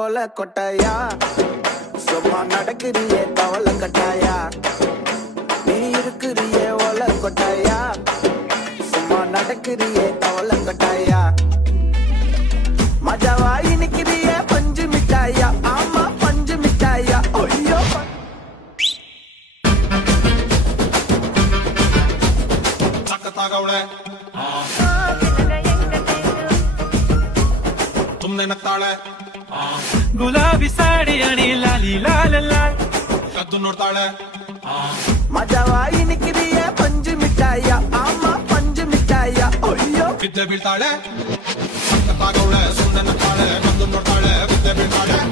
ஓல கொட்டாயா சும்மா நடக்கிறியே தவள கட்டாயா நீ இருக்கிறியே ஓல கொட்டாயா சும்மா நடக்கிறியே தவள கட்டாயா மஜாவா இனிக்கிறியே பஞ்சு மிட்டாயா ஆமா பஞ்சு மிட்டாயா ஐயோ तागवळे तुमने नक्ताळे गुलाबी साडी आणि लाली लाल लाल कद्दू नोडताळे मजावा इनिकिरिये पंजु मिठाया आमा पंजु मिठाया अय्यो विद्या बीळताळे तागवळे सुमने नक्ताळे कद्दू नोडताळे विद्या बीळताळे